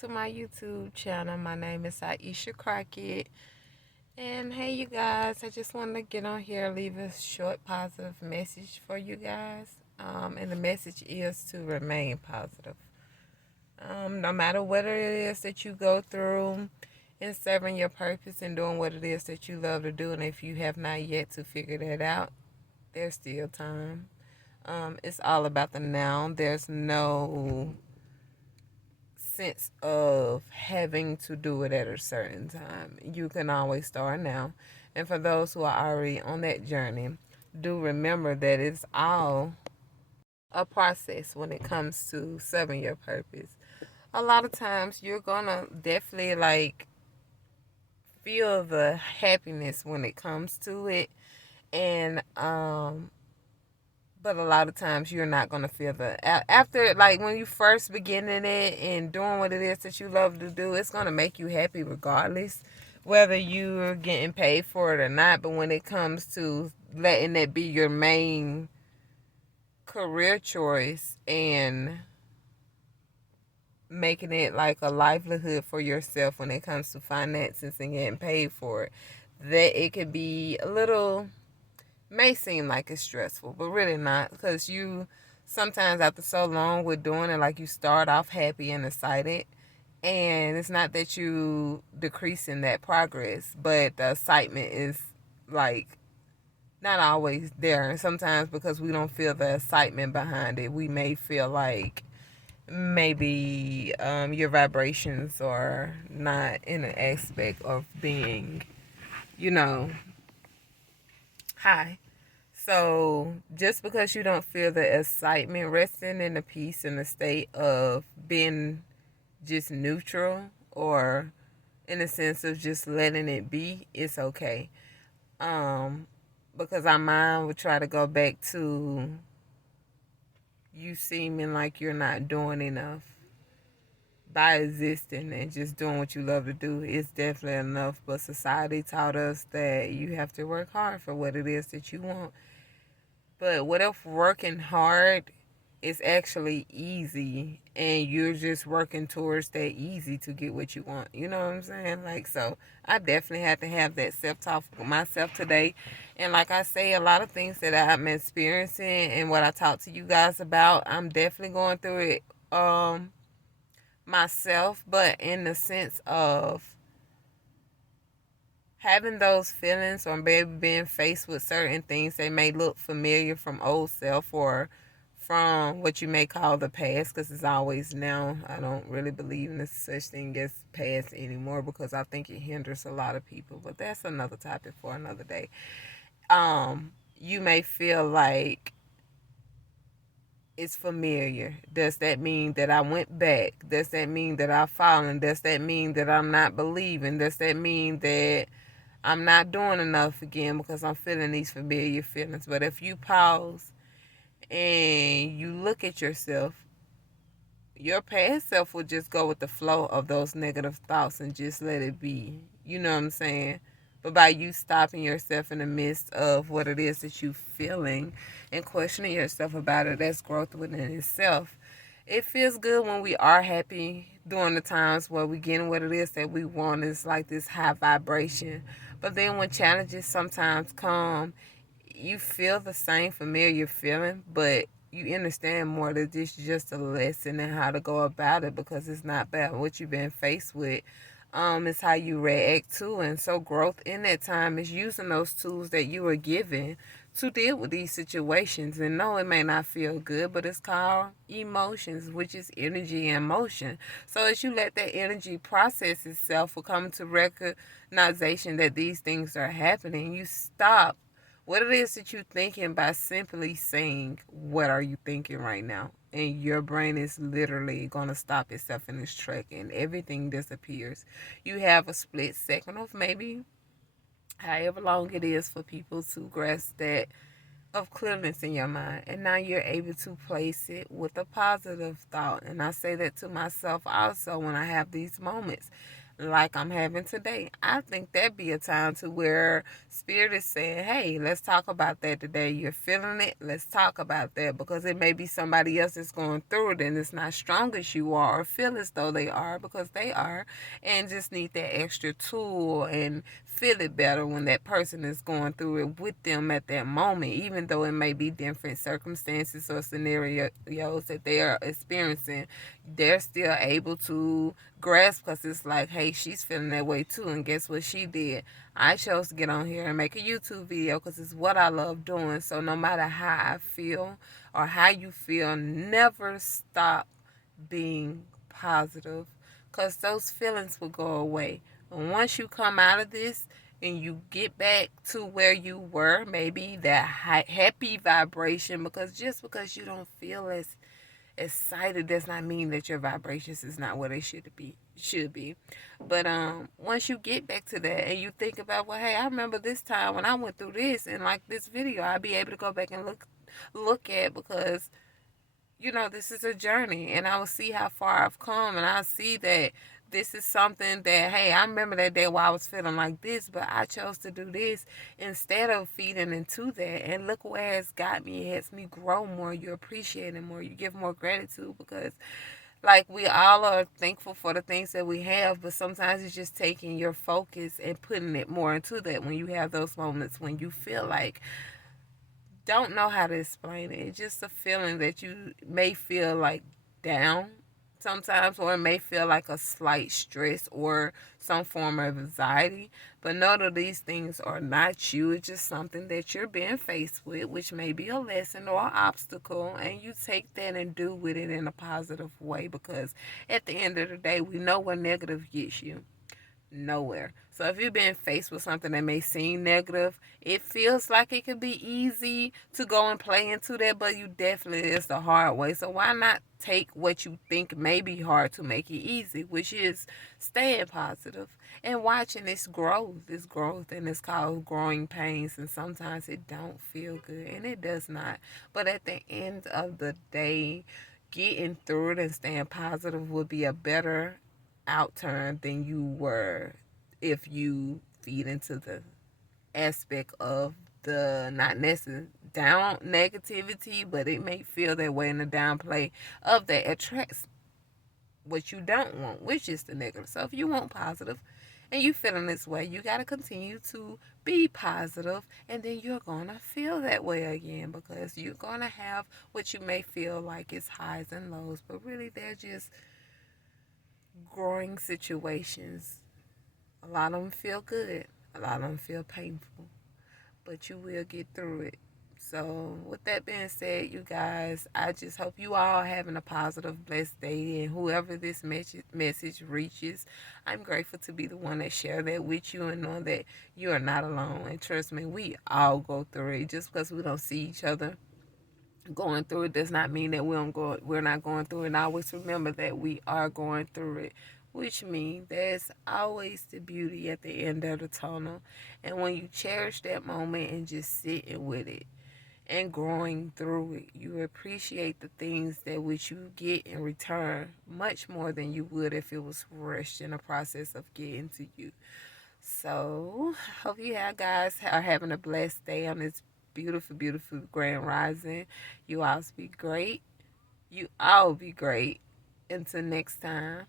to my YouTube channel. My name is Aisha Crockett. And hey, you guys, I just wanted to get on here and leave a short positive message for you guys. And the message is to remain positive. No matter what it is that you go through in serving your purpose and doing what it is that you love to do, and if you have not yet to figure that out, there's still time. It's all about the now. There's no sense of having to do it at a certain time. You can always start now. And for those who are already on that journey, do remember that it's all a process when it comes to serving your purpose. A lot of times you're gonna definitely feel the happiness when it comes to it. And but a lot of times you're not going to feel after, like, when you first beginning it and doing what it is that you love to do, it's going to make you happy regardless whether you're getting paid for it or not. But when it comes to letting it be your main career choice and making it like a livelihood for yourself when it comes to finances and getting paid for it, that it could be a little, may seem like it's stressful, but really not, because you sometimes, after so long with doing it, like, you start off happy and excited, and it's not that you decreasing that progress, but the excitement is like not always there. And sometimes, because we don't feel the excitement behind it, we may feel like maybe your vibrations are not in an aspect of being, you know, high. So just because you don't feel the excitement, resting in the peace and the state of being just neutral, or in the sense of just letting it be, it's okay. Because our mind would try to go back to you seeming like you're not doing enough. By existing and just doing what you love to do is definitely enough. But society taught us that you have to work hard for what it is that you want. But what if working hard is actually easy and you're just working towards that easy to get what you want? You know what I'm saying? Like, so I definitely had to have that self-talk for myself today. And like I say, a lot of things that I'm experiencing and what I talk to you guys about, I'm definitely going through it myself, but in the sense of having those feelings, or maybe being faced with certain things that may look familiar from old self, or from what you may call the past, because it's always now. I don't really believe in this such thing as past anymore, because I think it hinders a lot of people, but that's another topic for another day. You may feel like it's familiar. Does that mean that I went back? Does that mean that I've fallen? Does that mean that I'm not believing? Does that mean that I'm not doing enough again because I'm feeling these familiar feelings? But if you pause and you look at yourself, your past self will just go with the flow of those negative thoughts and just let it be. You know what I'm saying? But by you stopping yourself in the midst of what it is that you're feeling and questioning yourself about it, that's growth within itself. It feels good when we are happy during the times where we getting what it is that we want. It's like this high vibration. But then when challenges sometimes come, you feel the same familiar feeling, but you understand more that this is just a lesson in how to go about it, because it's not bad what you've been faced with. It's how you react to. And so growth in that time is using those tools that you were given to deal with these situations. And no, it may not feel good, but it's called emotions, which is energy and motion. So as you let that energy process itself, or come to recognition that these things are happening, you stop what it is that you're thinking by simply saying, what are you thinking right now? And your brain is literally going to stop itself in its track and everything disappears. You have a split second of maybe however long it is for people to grasp that, of clearness in your mind. And now you're able to place it with a positive thought. And I say that to myself also when I have these moments. like I'm having today. I think that'd be a time to where spirit is saying, hey, let's talk about that today. You're feeling it. Let's talk about that, because it may be somebody else that's going through it and it's not strong as you are or feel as though they are, because they are, and just need that extra tool and feel it better when that person is going through it with them at that moment, even though it may be different circumstances or scenarios that they are experiencing. They're still able to grasp, because it's like, hey, she's feeling that way too, and guess what she did? I chose to get on here and make a YouTube video because it's what I love doing. So no matter how I feel or how you feel, never stop being positive, because those feelings will go away. And once you come out of this and you get back to where you were, maybe that happy vibration, because just because you don't feel as excited does not mean that your vibrations is not what they should be. But once you get back to that and you think about, well, hey, I remember this time when I went through this, and like this video I'll be able to go back and look at, because this is a journey, and I will see how far I've come, and I see that this is something that, hey, I remember that day while I was feeling like this, but I chose to do this instead of feeding into that. And look where it's got me. It helps me grow more. You appreciate it more. You give more gratitude, because like we all are thankful for the things that we have, but sometimes it's just taking your focus and putting it more into that when you have those moments when you feel like, don't know how to explain it. It's just a feeling that you may feel like down sometimes, or it may feel like a slight stress or some form of anxiety. But know that these things are not you. It's just something that you're being faced with, which may be a lesson or an obstacle, and you take that and do with it in a positive way, because at the end of the day, we know where negative gets you. Nowhere. So if you're being faced with something that may seem negative, it feels like it could be easy to go and play into that, but you definitely, it's the hard way. So why not take what you think may be hard to make it easy, which is staying positive and watching this growth, and it's called growing pains, and sometimes it don't feel good, and it does not. But at the end of the day, getting through it and staying positive would be a better outturn than you were if you feed into the aspect of the not necessarily down negativity, but it may feel that way in the downplay of that attracts what you don't want, which is the negative. So if you want positive and you feeling this way, you got to continue to be positive, and then you're going to feel that way again, because you're going to have what you may feel like is highs and lows, but really they're just growing situations. A lot of them feel good, a lot of them feel painful, but you will get through it. So, with that being said, you guys, I just hope you all having a positive, blessed day, and whoever this message reaches, I'm grateful to be the one that share that with you, and know that you are not alone. And trust me, we all go through it. Just because we don't see each other going through it does not mean that we're not going through it. And always remember that we are going through it, which means there's always the beauty at the end of the tunnel. And when you cherish that moment and just sitting with it and growing through it, you appreciate the things that which you get in return much more than you would if it was rushed in the process of getting to you. So, hope you guys are having a blessed day on this beautiful, beautiful grand rising. You all be great. You all be great. Until next time.